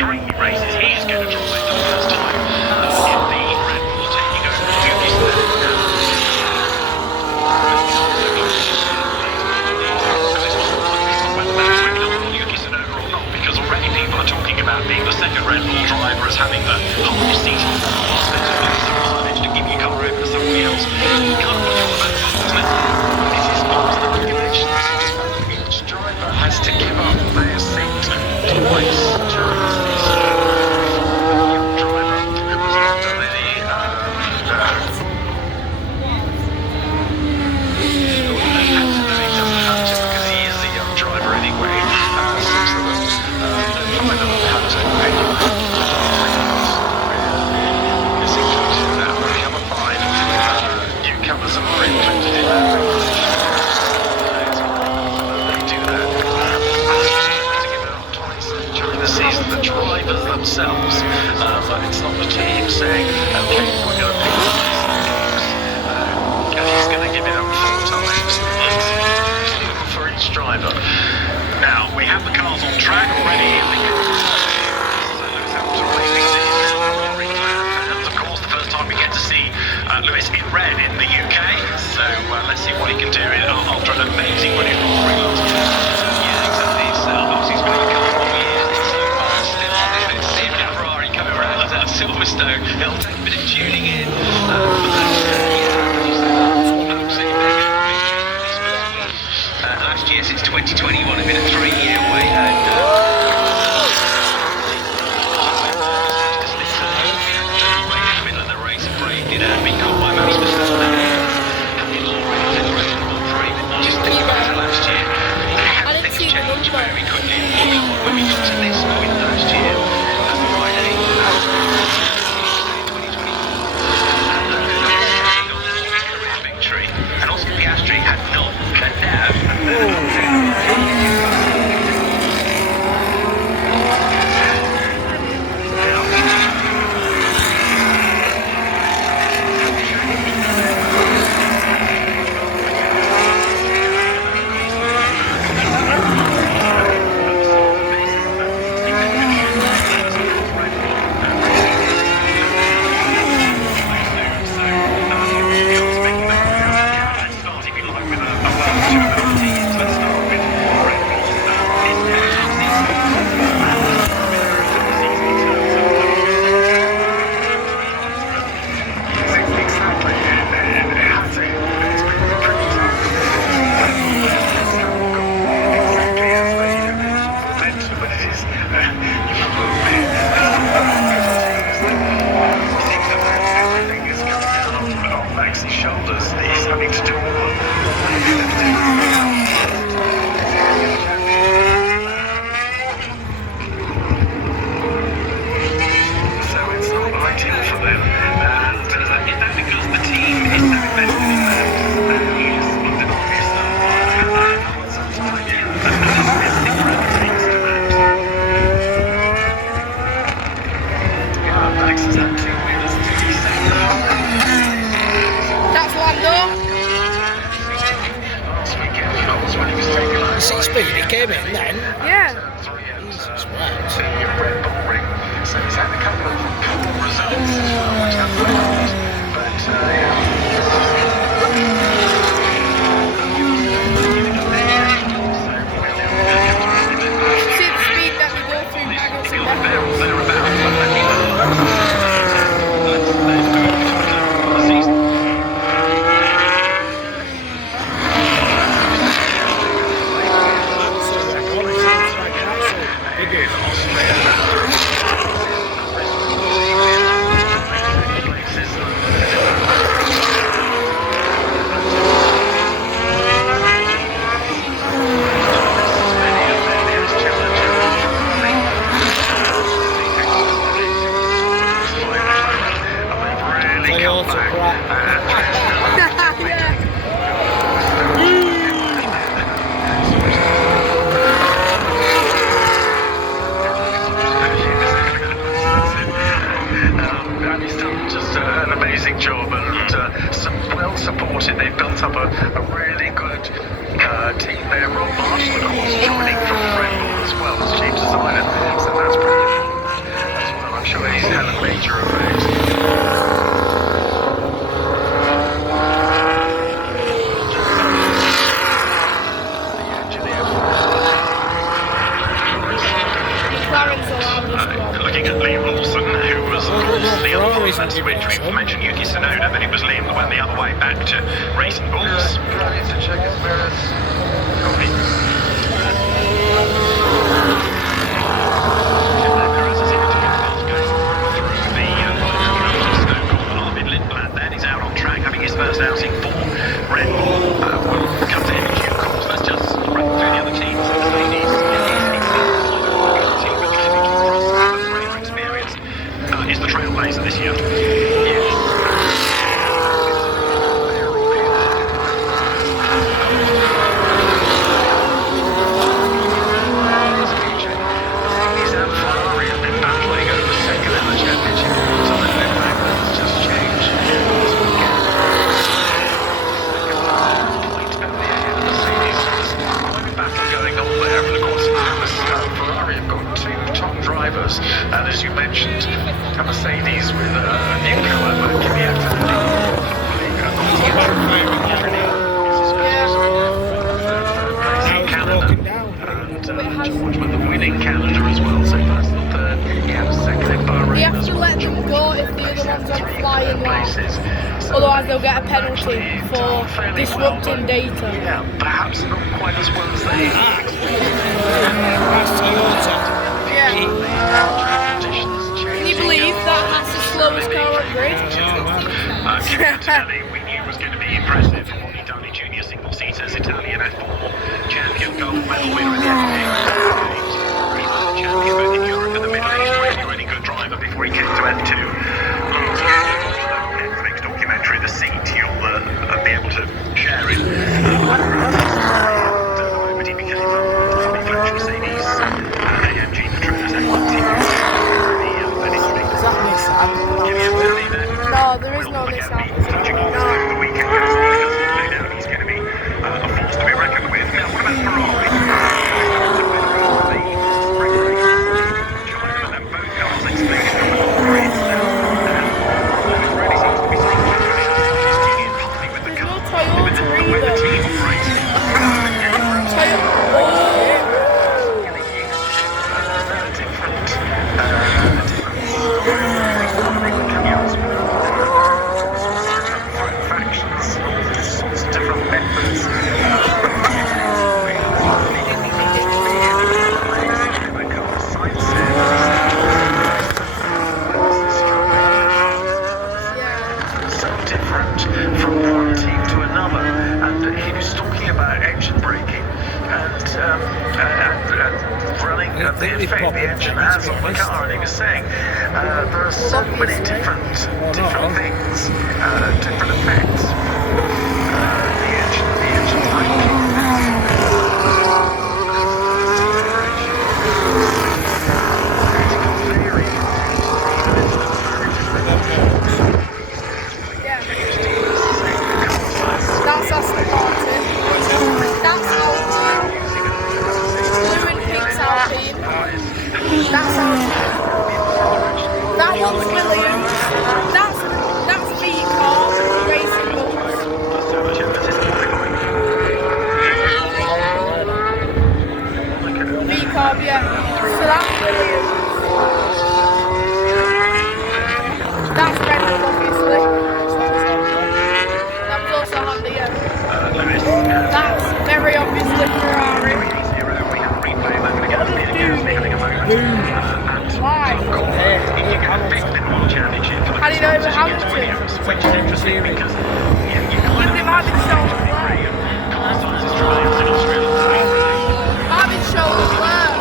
3 races. He is going to drive for the first time in the Red Bull, taking over from Yuki Tsunoda. Because already people are talking about being the second Red Bull driver as having the whole season mileage to give your car over to somebody else. You can't control that. This is part of the regulations. Each driver has to give up their seat twice during the season. The young driver who's under he doesn't have to because he is a young driver anyway. 6 of them, 5 of them have to anyway. This includes that, but the other 5 newcomers are included in that. They do that. To give it up twice during the season, the drivers themselves, but it's not the team saying, okay, we're going to pick up these games, and he's going to give it up 4 times. It's for each driver. Now, we have the cars on track already. Of course, the first time we get to see Lewis in red in the UK. So let's see what he can do after an amazing run in Rory last year. Yeah, exactly. Obviously, he's been in the car for years. It's still on it. It's seeing a Ferrari coming around at Silverstone. It'll take a bit of tuning in. Last year since 2021 has been a 3-year wait, and in the middle of the race and braved it and been caught by Max Verstappen. Just think back to last year. Things changed very quickly when we got to this point last year. Friday, 2020. Victory, and Oscar Piastri had not, and now. Speed, it came in then. Yeah. Jesus, right. So he's had a couple of results as well, which have worked. See the speed that we go through maggots and maggots. Job and well supported. They've built up a really good team there. Rob Marshall, of course, joining from Red Bull as well as chief designer. So that's pretty important. McLaren's the loudest one. Looking at Liam Lawson, who was of course the other one Ferraris that's would which be we've awesome. mentioned Yuki Tsunoda, but it was Liam that went the other way back to Racing Bulls. I need to check his mirrors. His first outing for Red Bull will come to him in due course. Let's just run through the other teams. Mercedes greater experience is the trailblazer this year. He's and Ferrari have been battling over second in the championship all the time. Their backgrounds just changed. Drivers, and as you mentioned, a Mercedes with a newcomer, George with the winning Canada as well, so first and third, he had a second in Bahrain. You have to let them go if the other one's on flying lap. Otherwise they'll get a penalty for disrupting data. Yeah, perhaps not quite as well as they Yeah. Can you believe that that's the slowest car on grid? Antonelli, we knew was going to be impressive for what he'd done in junior single-seaters, Italian F4 champion, gold medal winner in the FP1. He was the champion both in Europe and the Middle East, really good driver before he came to F2. Netflix documentary, The Seat, you'll be able to share it. But he became a fully fledged Mercedes AMG Petronas F1 team. Does that make sense? No, there is no Nissan. The weekend goes on, no doubt he's going to be a force to be reckoned with. Now, what about Ferrari? And both cars explained from the grid. Already seems to be taking partly with the car, with the team operating. The effect the engine has on the car, and he was saying there are so many different things, different effects. The engine That's Aston Martin. That's Alpine. Blue and pink's Alpine. That's Alpine. That one's Williams. That's V-Car Racing Bulls. V-Car, yeah. So that's Williams. That's Red Bull, obviously. That was also Honda, yeah. That's very obviously Ferrari. Why? How do you know about Hamilton? Look at Marvin show as well. Marvin show as well.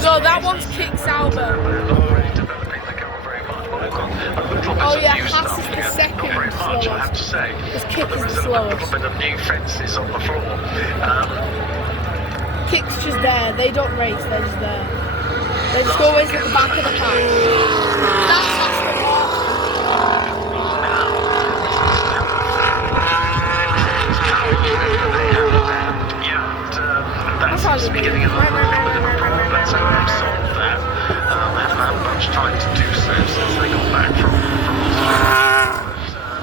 So that one's Kick Sauber. Oh yeah, Haas is the second slowest. Because Kick is the slowest. bit of new fences on the floor. Kick's just there. They don't race. They're just there. They just always at the back of the pack. That's Aston Martin. That's the beginning of the problem. Let's hope they solve that. Haven't had much time to do so since they got back from Australia.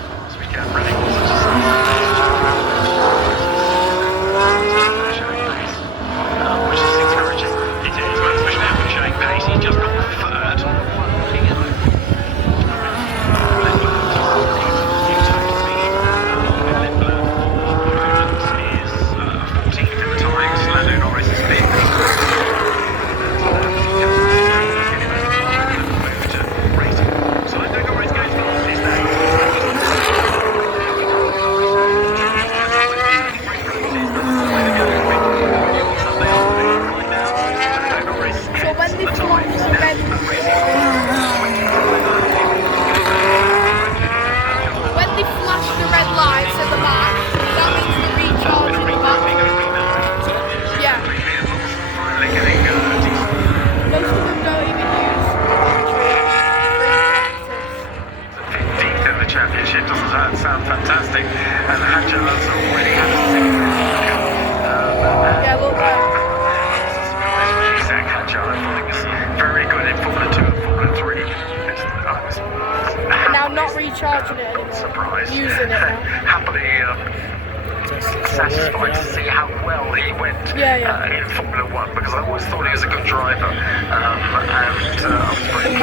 But as we get ready to showing pace, which is encouraging. It is. Max Verstappen showing pace. He's just got third. Sound fantastic, and Angela's already had a second. Yeah, look there. Zach Angela, I think, is very good in Formula 2 and Formula 3. Now not recharging it anymore. Surprised. Using it now. Happily satisfied to see how well he went in Formula 1, because I always thought he was a good driver, and I was pretty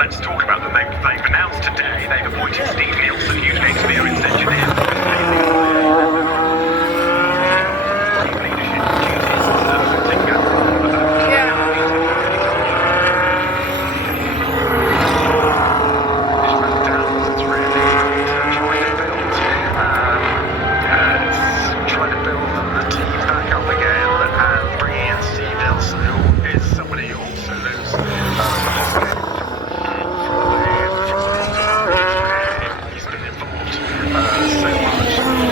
Let's talk about them. They've announced today they've appointed Steve Nielsen, who's an experienced engineer. Trying to build the team back up again and bringing in Steve Nielsen, who is somebody who also knows he's been involved so much.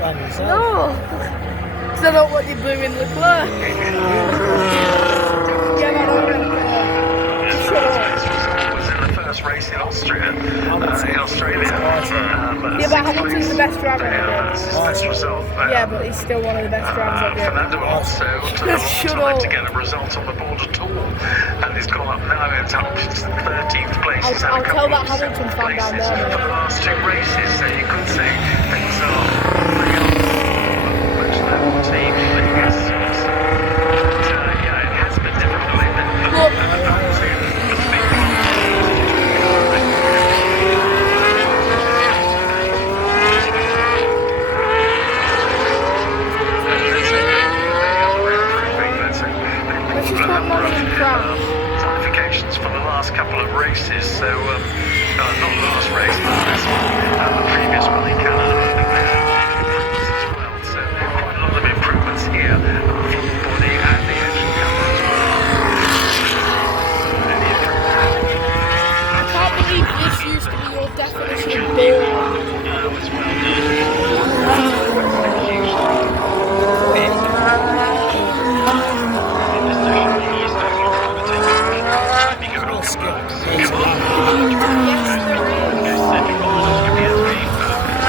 Well, yourself. No. Because I don't want you booing Leclerc. Yeah, man, I'm going to shut up. Was in the first race in Austria. In Australia. Yeah, but Hamilton's the best driver ever. Best result. Yeah, but he's still one of the best drivers ever. Fernando Alonso Shut tried up. to get a result on the board at all, and he's gone up now. It's up to 13th place. He's had a I'll couple tell that of Hamilton seventh fan down places there, for the last two races, so you could say things are much level team. Yes, yeah, it has been definitely. Look. Let's just hope none of them crash. Qualifications for the last couple of races, so not the last race, but this one, the previous one in Canada, improvements as well. So quite a lot of improvements here from the body and the engine cover as well. Any improvement? I can't believe this used to be your definition of boring. Was well done.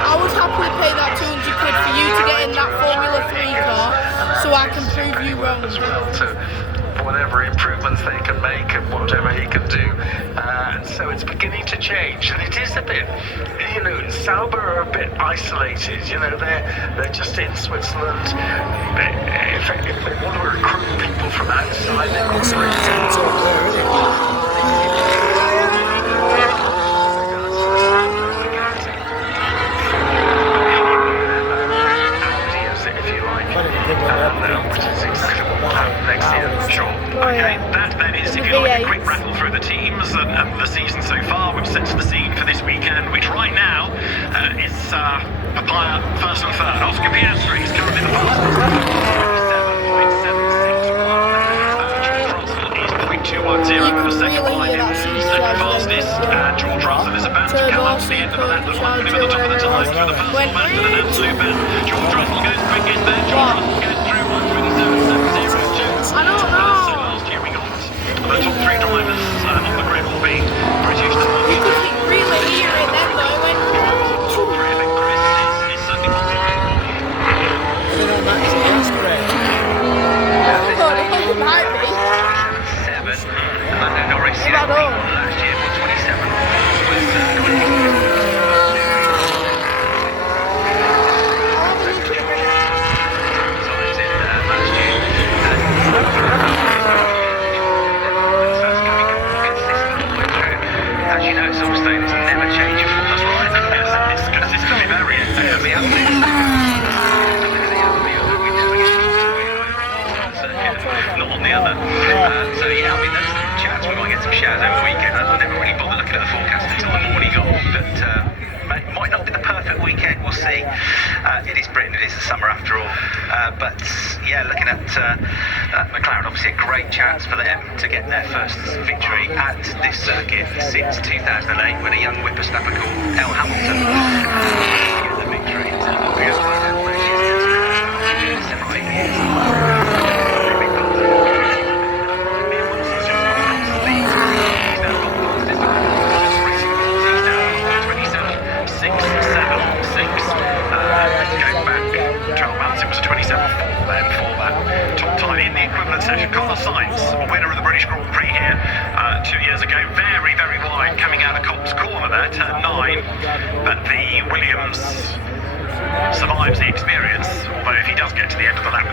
I would happily pay that 200 quid for you to get in that Formula 3 car so I can prove you wrong. As well to whatever improvements they can make and whatever he can do, and so it's beginning to change, and it is a bit, you know, Sauber are a bit isolated, you know, they're just in Switzerland. If they want to recruit people from outside, they've got to represent which is exactly what will happen next year, I'm sure. Okay, that then is, if you like, a quick rattle through the teams and the season so far, which sets the scene for this weekend, which right now is a player first and third. Oscar Piastri is currently the fastest. 7.761. George Russell is 0.210 for the second line. Second fastest, George Russell is about to come up to the end of the lap, but not going to be at the top of the times for the first one back to an absolute best. George Russell goes quickest there. George Russell goes through 1:27.702. I don't know. So last year we got the top three drivers on the grid will be British. You could really hear it then though when I think Chris is certainly possible. it might be. 7. Lando Norris What about all? last year for 27. As you know, Silverstone is never changing. That's right. It's consistently very not on the other. So yeah, I mean, there's a chance we might get some showers over the weekend. I never really bothered looking at the forecast until the morning got on, but might not be the perfect weekend. We'll see. It is Britain. It is the summer after all. But yeah, looking at McLaren, obviously a great chance for them to get their first victory at this circuit since 2008, when a young whippersnapper called El Hamilton got the victory. Carlos Sainz, winner of the British Grand Prix here 2 years ago, very, very wide coming out of Cops Corner there, turn 9, but the Williams survives the experience, although if he does get to the end of the lap